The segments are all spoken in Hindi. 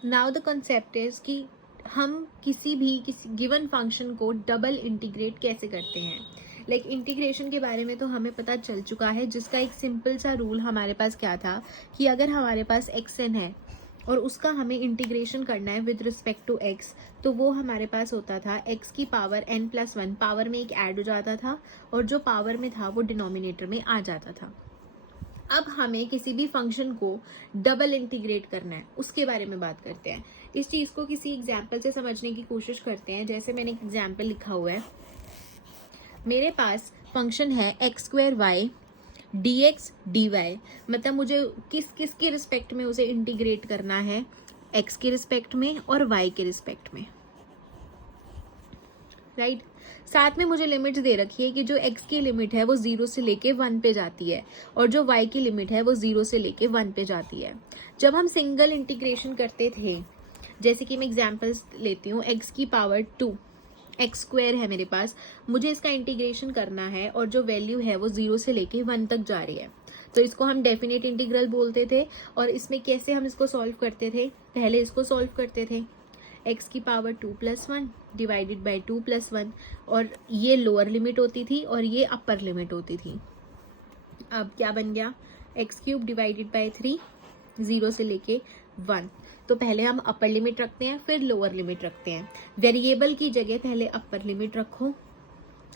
नाउ द कॉन्सेप्ट इज कि हम किसी गिवन फंक्शन को डबल इंटीग्रेट कैसे करते हैं. लाइक इंटीग्रेशन के बारे में तो हमें पता चल चुका है, जिसका एक सिंपल सा रूल हमारे पास क्या था कि अगर हमारे पास एक्स एन है और उसका हमें इंटीग्रेशन करना है विद रिस्पेक्ट टू एक्स, तो वो हमारे पास होता था एक्स की पावर n प्लस 1 पावर में एक ऐड हो जाता था और जो पावर में था वो डिनोमिनेटर में आ जाता था. अब हमें किसी भी फंक्शन को डबल इंटीग्रेट करना है, उसके बारे में बात करते हैं. इस चीज को किसी एग्जाम्पल से समझने की कोशिश करते हैं. जैसे मैंने एक एग्जाम्पल लिखा हुआ है, मेरे पास फंक्शन है x square y d x d y. मतलब मुझे किस के रिस्पेक्ट में उसे इंटीग्रेट करना है, एक्स के रिस्पेक्ट में और वाई के रिस्पेक्ट में, राइट. साथ में मुझे लिमिट्स दे रखी है कि जो x की लिमिट है वो 0 से लेके 1 पे जाती है और जो y की लिमिट है वो 0 से लेके 1 पे जाती है. जब हम सिंगल इंटीग्रेशन करते थे, जैसे कि मैं एग्जांपल्स लेती हूँ, x की पावर 2 एक्स स्क्वायर है मेरे पास, मुझे इसका इंटीग्रेशन करना है और जो वैल्यू है वो 0 से लेके 1 तक जा रही है, तो इसको हम डेफिनेट इंटीग्रल बोलते थे. और इसमें कैसे हम इसको सॉल्व करते थे, पहले इसको सॉल्व करते थे x की power 2 plus 1 divided by 2 plus 1, और ये लोअर लिमिट होती थी और ये अपर लिमिट होती थी. अब क्या बन गया, एक्स क्यूब डिवाइडेड बाई 3 0 से लेके 1. तो पहले हम अपर लिमिट रखते हैं फिर लोअर लिमिट रखते हैं. वेरिएबल की जगह पहले अपर लिमिट रखो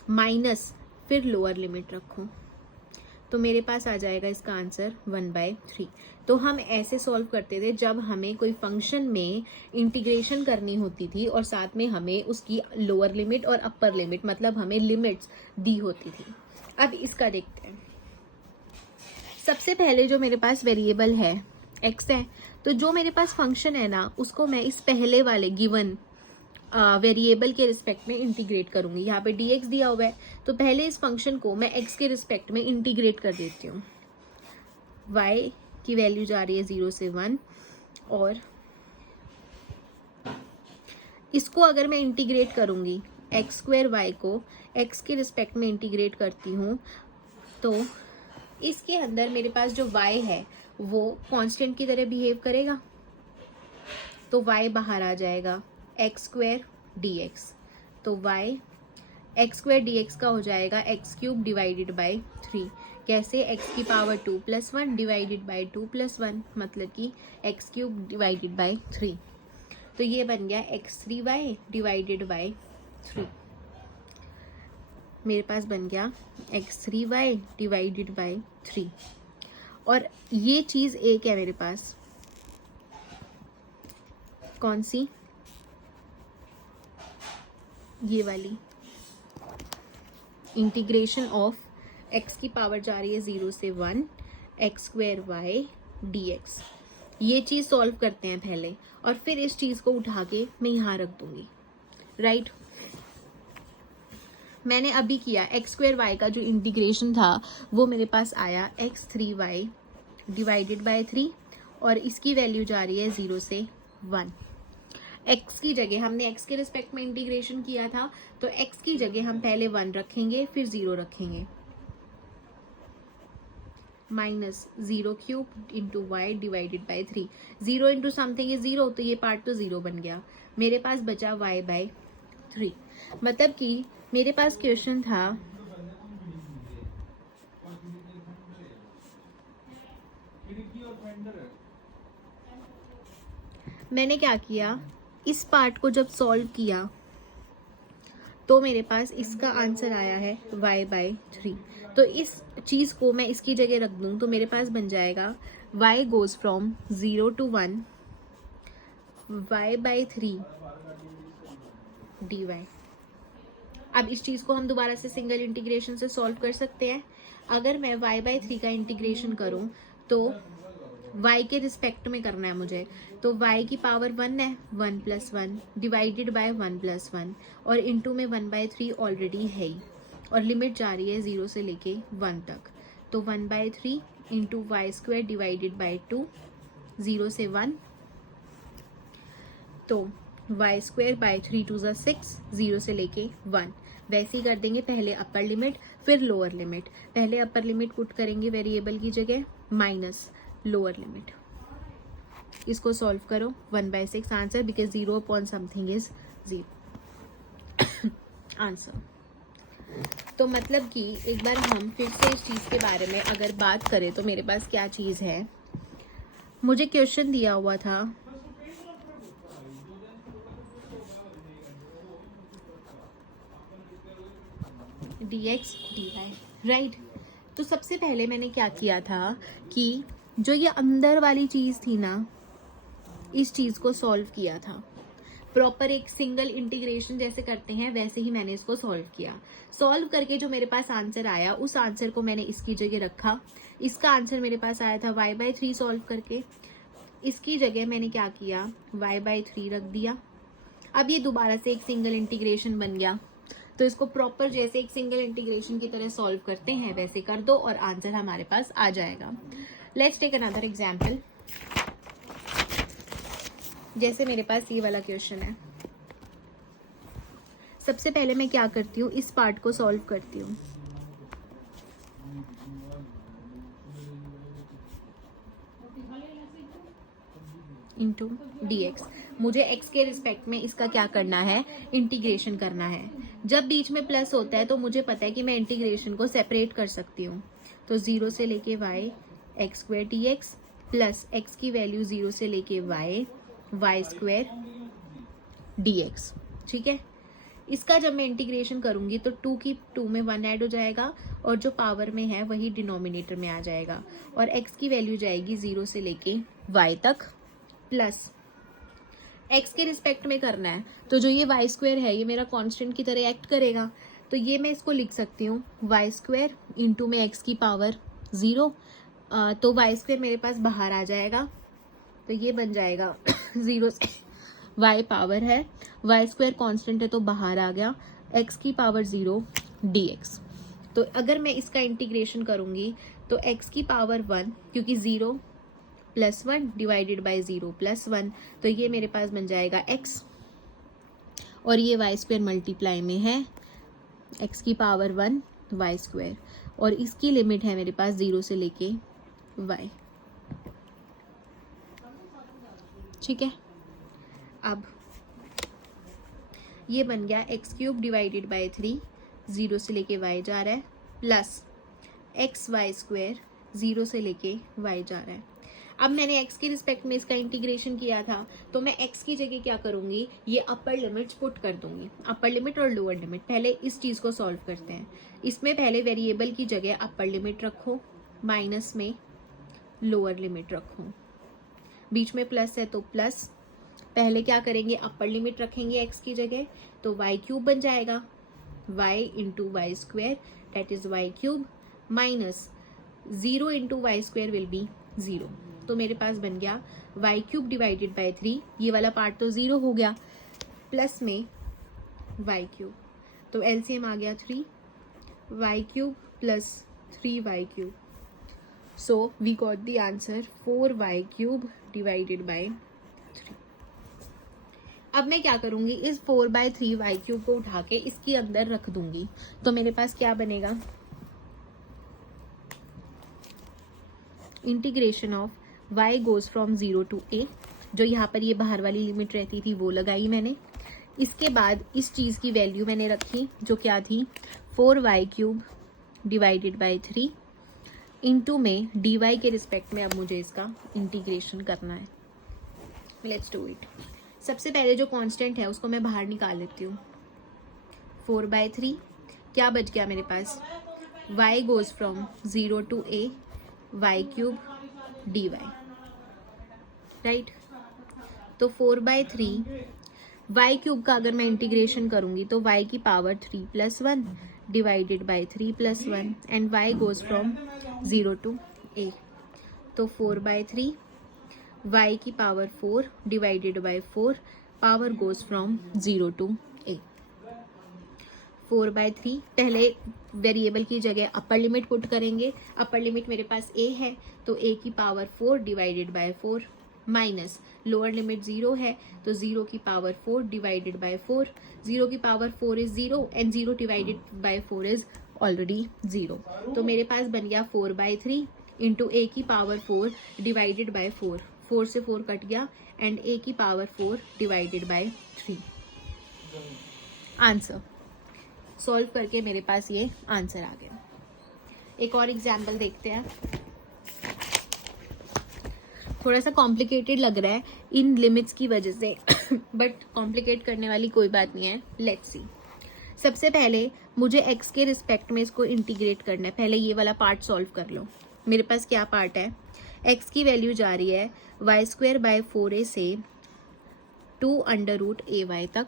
माइनस फिर लोअर लिमिट रखो, तो मेरे पास आ जाएगा इसका आंसर 1/3. तो हम ऐसे सॉल्व करते थे जब हमें कोई फंक्शन में इंटीग्रेशन करनी होती थी और साथ में हमें उसकी लोअर लिमिट और अपर लिमिट, मतलब हमें लिमिट्स दी होती थी. अब इसका देखते हैं. सबसे पहले जो मेरे पास वेरिएबल है x है, तो जो मेरे पास फंक्शन है ना, उसको मैं इस पहले वाले गिवन वेरिएबल के रिस्पेक्ट में इंटीग्रेट करूंगी. यहाँ पे dx दिया हुआ है, तो पहले इस फंक्शन को मैं x के रिस्पेक्ट में इंटीग्रेट कर देती हूँ. y की वैल्यू जा रही है 0 से 1, और इसको अगर मैं इंटीग्रेट करूंगी, एक्स स्क्वायर वाई को x के रिस्पेक्ट में इंटीग्रेट करती हूँ, तो इसके अंदर मेरे पास जो y है वो कांस्टेंट की तरह बिहेव करेगा, तो y बाहर आ जाएगा, एक्स स्क्वायर डी एक्स. तो y x square D x का हो जाएगा एक्स क्यूब डिवाइडेड बाई 3. कैसे, x की power 2 plus 1 divided by 2 plus 1, मतलब कि एक्स क्यूब डिवाइडेड बाई 3. तो ये बन गया x3y डिवाइडेड बाई 3. मेरे पास बन गया x3y डिवाइडेड बाई 3. और ये चीज एक है मेरे पास, कौन सी, ये वाली इंटीग्रेशन ऑफ x की पावर जा रही है 0 से 1 x square y d x. ये चीज सॉल्व करते हैं पहले, और फिर इस चीज को उठा के मैं यहाँ रख दूंगी, राइट. मैंने अभी किया, एक्स स्क्वायर वाई का जो इंटीग्रेशन था वो मेरे पास आया x3y डिवाइडेड बाय 3, और इसकी वैल्यू जा रही है 0 से 1. x की जगह हमने x के रिस्पेक्ट में इंटीग्रेशन किया था, तो x की जगह हम पहले 1 रखेंगे फिर 0 रखेंगे, minus 0 cube into y divided by 3. 0 into something is 0, तो ये पार्ट तो 0 बन गया. मेरे पास बचा y बाई 3. मतलब कि मेरे पास क्वेश्चन था मैंने क्या किया, इस पार्ट को जब सॉल्व किया तो मेरे पास इसका आंसर आया है y बाई 3. तो इस चीज को मैं इसकी जगह रख दूं तो मेरे पास बन जाएगा y goes from 0 to 1 y by 3 dy. अब इस चीज को हम दोबारा से सिंगल इंटीग्रेशन से सॉल्व कर सकते हैं. अगर मैं y बाई 3 का इंटीग्रेशन करूं तो y के रिस्पेक्ट में करना है मुझे, तो y की पावर 1 है, 1 प्लस 1 डिवाइडेड बाय 1 प्लस 1, और इंटू में 1/3 ऑलरेडी है ही, और लिमिट जा रही है 0 से लेके 1 तक. तो 1/3 into y square divided by 2, 0 से 1, तो वाई स्क्वायर बाई 3 2 ज़ा 6, 0 से लेके 1. वैसे ही कर देंगे, पहले अपर लिमिट फिर लोअर लिमिट. पहले अपर लिमिट पुट करेंगे वेरिएबल की जगह, माइनस लोअर लिमिट. इसको सॉल्व करो 1/6 answer, because 0 upon something is 0 answer. तो मतलब कि एक बार हम फिर से इस चीज़ के बारे में अगर बात करें तो मेरे पास क्या चीज़ है, मुझे क्वेश्चन दिया हुआ था dx dy, राइट। तो सबसे पहले मैंने क्या किया था कि जो ये अंदर वाली चीज़ थी ना, इस चीज़ को सॉल्व किया था। प्रॉपर एक सिंगल इंटीग्रेशन जैसे करते हैं वैसे ही मैंने इसको सॉल्व किया। सॉल्व करके जो मेरे पास आंसर आया उस आंसर को मैंने इसकी जगह रखा। इसका आंसर मेरे पास आया था y/3 सॉल्व करके। इसकी जगह मैंने क्या किया, y/3 रख दिया। अब ये दोबारा से एक सिंगल इंटीग्रेशन बन गया। तो इसको प्रॉपर जैसे एक सिंगल इंटीग्रेशन की तरह सॉल्व करते हैं वैसे कर दो और आंसर हमारे पास आ जाएगा। Let's take another example. जैसे मेरे पास ये वाला क्वेश्चन है, सबसे पहले मैं क्या करती हूँ, इस पार्ट को सॉल्व करती हूँ। इंटू dx, मुझे x के रिस्पेक्ट में इसका क्या करना है, इंटीग्रेशन करना है। जब बीच में प्लस होता है तो मुझे पता है कि मैं इंटीग्रेशन को सेपरेट कर सकती हूँ। तो 0 से लेके y x² dx plus x की वैल्यू 0 से लेके y² dx, ठीक है। इसका जब मैं इंटीग्रेशन करूंगी तो 2 की 2 में 1 ऐड हो जाएगा और जो पावर में है वही डिनोमिनेटर में आ जाएगा और x की वैल्यू जाएगी 0 से लेके y तक प्लस x के रिस्पेक्ट में करना है। तो जो ये y² है ये मेरा कांस्टेंट की तरह एक्ट करेगा। तो ये मैं इसको लिख सकती हूँ y² इंटू में x की पावर 0। तो y² मेरे पास बाहर आ जाएगा। तो ये बन जाएगा 0 से y पावर है, y² कांस्टेंट है तो बाहर आ गया, x की पावर 0 dx। तो अगर मैं इसका इंटीग्रेशन करूंगी तो x की पावर 1, क्योंकि 0 प्लस 1 डिवाइडेड बाई 0 प्लस 1, तो ये मेरे पास बन जाएगा x और ये y² मल्टीप्लाई में है x की पावर 1 y² और इसकी लिमिट है मेरे पास 0 से लेके y, ठीक है। अब ये बन गया x³ डिवाइडेड बाई 3, 0 से लेके y जा रहा है प्लस xy² 0 से लेके y जा रहा है। अब मैंने x के रिस्पेक्ट में इसका इंटीग्रेशन किया था तो मैं x की जगह क्या करूंगी, ये अपर लिमिट्स पुट कर दूंगी, अपर लिमिट और लोअर लिमिट। पहले इस चीज को सॉल्व करते हैं। इसमें पहले वेरिएबल की जगह अपर लिमिट रखो, माइनस में लोअर लिमिट रखो, बीच में प्लस है तो प्लस। पहले क्या करेंगे, अपर लिमिट रखेंगे x की जगह तो y³ बन जाएगा, y into y² that is y³ minus 0 into y² will be 0। तो मेरे पास बन गया y³ डिवाइडेड बाई 3, ये वाला पार्ट तो 0 हो गया, प्लस में y³, तो एलसीएम आ गया 3 y³ plus 3y³। So we got the answer 4y³ divided by 3। अब मैं क्या करूंगी, इस 4/3y³ को उठा के इसके अंदर रख दूंगी। तो मेरे पास क्या बनेगा, integration of y goes from 0 to a। जो यहाँ पर ये बाहर वाली लिमिट रहती थी वो लगाई मैंने। इसके बाद इस चीज़ की वैल्यू मैंने रखी जो क्या थी, 4y³ डिवाइडेड बाई 3 इंटू में dy के रिस्पेक्ट में अब मुझे इसका इंटीग्रेशन करना है। Let's do it. सबसे पहले जो कांस्टेंट है उसको मैं बाहर निकाल लेती हूँ। 4/3 क्या बच गया मेरे पास, y goes from 0 to a y³ dy, right. तो 4/3 y³ का अगर मैं इंटीग्रेशन करूंगी तो y की power 3 plus 1 divided by 3 plus 1 and y goes from 0 to a। तो 4/3 y की power 4 divided by 4, power goes from 0 to a। 4/3 पहले वेरिएबल की जगह अपर लिमिट पुट करेंगे। अपर लिमिट मेरे पास a है तो a की power 4 divided bye 4 minus lower limit 0 है तो 0 की पावर 4 डिवाइडेड बाय 4। 0 की power 4 is 0 and 0 divided by 4 is already 0। तो मेरे पास बन गया 4/3 इंटू a की पावर 4 डिवाइडेड बाय 4। 4 से 4 कट गया एंड a की power 4 divided by 3। Answer solve करके मेरे पास ये आंसर आ गया। एक और एग्जाम्पल देखते हैं। थोड़ा सा कॉम्प्लिकेटेड लग रहा है इन लिमिट्स की वजह से बट कॉम्प्लिकेट करने वाली कोई बात नहीं है। Let's see. सबसे पहले मुझे x के रिस्पेक्ट में इसको इंटीग्रेट करना है। पहले ये वाला पार्ट सॉल्व कर लो। मेरे पास क्या पार्ट है, x की वैल्यू जा रही है y² बाय 4a से 2 अंडर रूट ay तक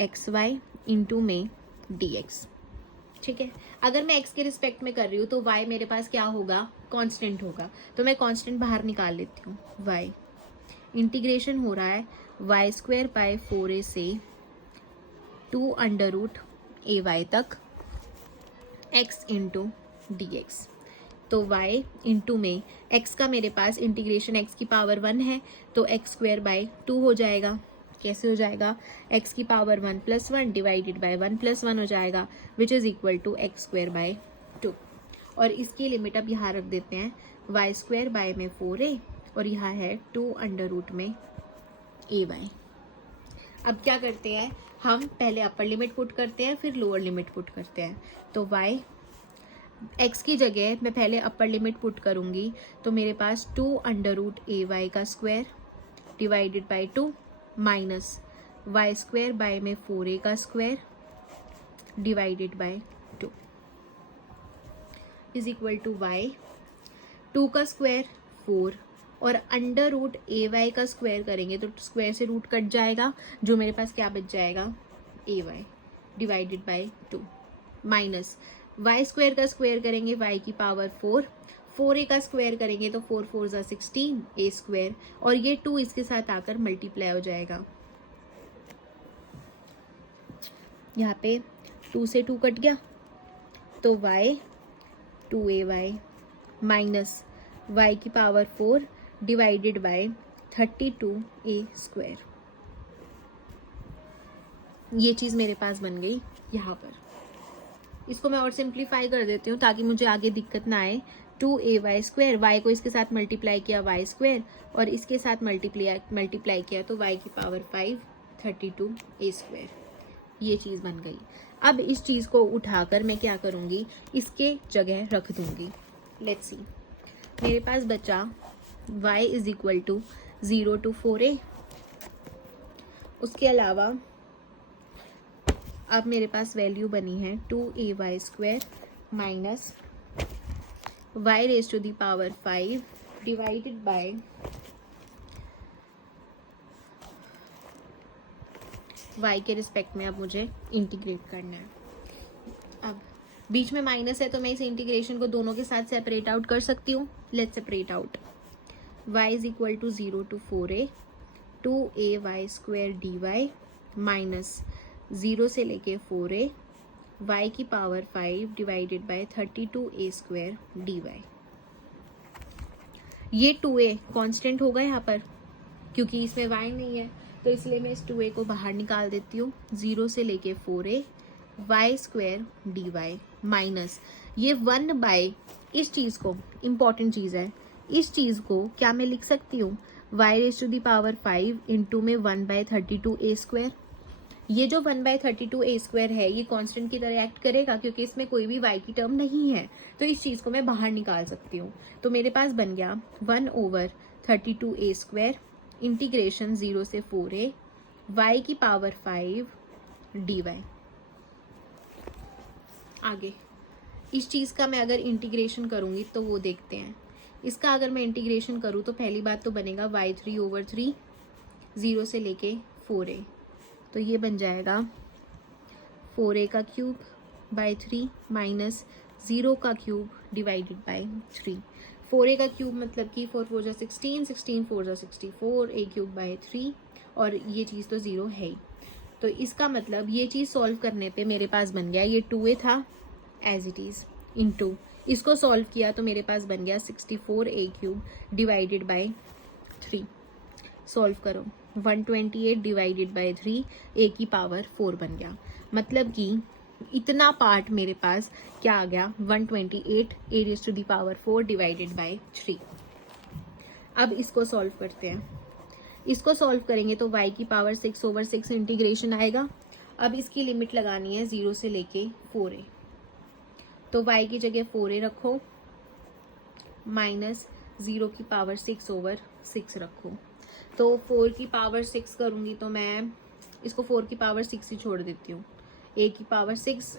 xy इंटू में dx। ठीक है, अगर मैं x के रिस्पेक्ट में कर रही हूँ तो y मेरे पास क्या होगा, कांस्टेंट होगा। तो मैं कांस्टेंट बाहर निकाल लेती हूँ। y इंटीग्रेशन हो रहा है y² बाय 4a से 2 अंडर रूट ay तक x इंटू dx। तो y इंटू में x का मेरे पास इंटीग्रेशन x की पावर 1 है तो x² बाय 2 हो जाएगा। कैसे हो जाएगा, x की पावर 1 + 1 डिवाइडेड बाय 1 + 1 हो जाएगा which is equal to x² by 2। और इसकी लिमिट अब यहाँ रख देते हैं, y² बाय में 4a और यहाँ है 2 अंडर रूट में ay। अब क्या करते हैं, हम पहले अपर लिमिट पुट करते हैं फिर लोअर लिमिट पुट करते हैं। तो y x की जगह मैं पहले अपर लिमिट पुट करूंगी तो मेरे पास 2 अंडर रूट ay का square divided by 2 minus y² by में 4a का square divided by 2 is equal to y 2 का स्क्वायर 4 और अंडर रूट ay का स्क्वायर करेंगे तो स्क्वायर से रूट कट जाएगा, जो मेरे पास क्या बच जाएगा ay divided by 2 minus y² का स्क्वायर करेंगे y की पावर 4, 4a का स्क्वायर करेंगे तो 4 4 = 16 a² और ये 2 इसके साथ आकर मल्टीप्लाई हो जाएगा। यहाँ पे 2 से 2 कट गया तो y 2ay माइनस y की पावर 4 डिवाइडेड बाय 32a²। ये चीज मेरे पास बन गई यहाँ पर। इसको मैं और सिंप्लीफाई कर देती हूँ ताकि मुझे आगे दिक्कत ना आए। 2ay², y को इसके साथ मल्टीप्लाई किया y² और इसके साथ मल्टीप्लाई किया तो y की पावर 5 32a²। ये चीज बन गई। अब इस चीज को उठाकर मैं क्या करूंगी, इसके जगह रख दूंगी। लेट्स सी, मेरे पास बचा y is equal to 0 to 4a। उसके अलावा अब मेरे पास वैल्यू बनी है 2ay² minus y raise to the power 5 divided by y के रिस्पेक्ट में अब मुझे इंटीग्रेट करना है। अब बीच में माइनस है तो मैं इस इंटीग्रेशन को दोनों के साथ सेपरेट आउट कर सकती हूँ। Let's separate out. y is equal to 0 to 4a 2ay² dy minus 0 से लेके 4a y की power 5 divided bye 32a² dy। ये 2a कांस्टेंट होगा यहाँ पर क्योंकि इसमें y नहीं है तो इसलिए मैं इस 2a को बाहर निकाल देती हूँ। 0 से लेके 4a y² dy माइनस ये 1 बाय इस चीज को, इंपॉर्टेंट चीज है, इस चीज को क्या मैं लिख सकती हूँ y raise to the power 5 into में 1/32a²। ये जो 1/32a² है ये कांस्टेंट की तरह एक्ट करेगा क्योंकि इसमें कोई भी y की टर्म नहीं है तो इस चीज को मैं बाहर निकाल सकती हूँ। तो मेरे पास बन गया 1/32a² इंटीग्रेशन 0 से 4a y की पावर 5 dy। आगे इस चीज का मैं अगर इंटीग्रेशन करूंगी तो वो देखते हैं। इसका अगर मैं इंटीग्रेशन करूँ तो पहली बात तो बनेगा y3/3 0 से लेके 4a तो ये बन जाएगा 4a का क्यूब बाय 3 माइनस 0 का क्यूब डिवाइडेड बाय 3। 4a का क्यूब मतलब कि 4 4 = 16, 16 4 = 64, a क्यूब बाय 3 और ये चीज़ तो 0 है ही। तो इसका मतलब ये चीज़ सॉल्व करने पे मेरे पास बन गया, ये 2a था एज इट इज़ इंटू इसको सॉल्व किया तो मेरे पास बन गया 64a³ डिवाइडेड बाय 3। सॉल्व करो 128 डिवाइडेड बाय 3 a की पावर 4 बन गया। मतलब कि इतना पार्ट मेरे पास क्या आ गया 128 a raise to the power 4 divided by 3। अब इसको सॉल्व करते हैं। इसको सॉल्व करेंगे तो y की पावर 6/6 इंटीग्रेशन आएगा। अब इसकी लिमिट लगानी है 0 से लेके 4a, तो y की जगह 4a रखो माइनस 0 की पावर 6/6 रखो। तो 4 की पावर 6 करूंगी तो मैं इसको 4 की पावर 6 ही छोड़ देती हूँ, a की पावर 6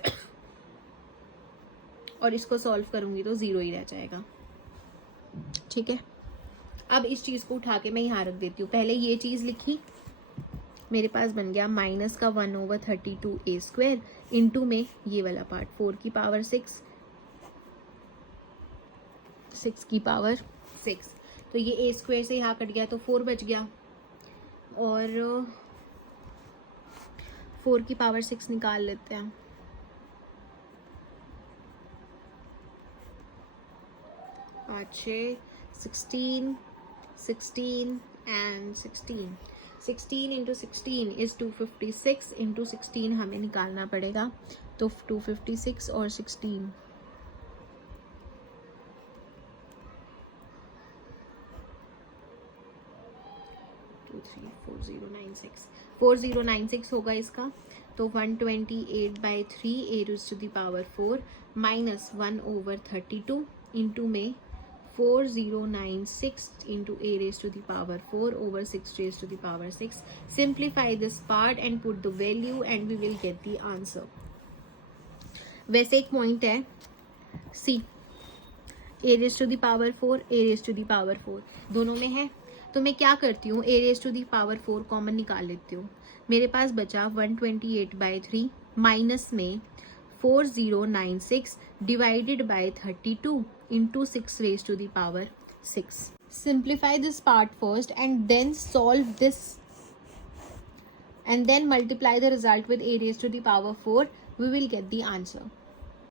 और इसको सॉल्व करूंगी तो 0 ही रह जाएगा। ठीक है, अब इस चीज को उठा के मैं यहाँ रख देती हूँ। पहले ये चीज लिखी, मेरे पास बन गया माइनस का 1/32a² इंटू में ये वाला पार्ट 4 की पावर 6 की पावर 6, तो ये a² से यहाँ कट गया तो 4 बच गया, और 4 की पावर 6 निकाल लेते हैं। अच्छे 16 and 16 into 16 is 256 into 16 हमें निकालना पड़ेगा, तो 256 और 16 4096 होगा इसका। तो 128/3 a raised to the power 4 minus 1/32 into में 4096 into a raised to the power 4/6 raised to the power 6. Simplify this part and put the value and we will get the answer. वैसे एक पॉइंट है C, a raised to the power 4, a raised to the power 4 दोनों में है, तो मैं क्या करती हूँ, a raised to the power 4 common निकाल लेती हूँ। मेरे पास बचा 128/3 माइनस में 4096 divided by 32 into 6 raised to the power 6. Simplify this part first and then solve this and then multiply the result with a raised to the power 4. We will get the answer.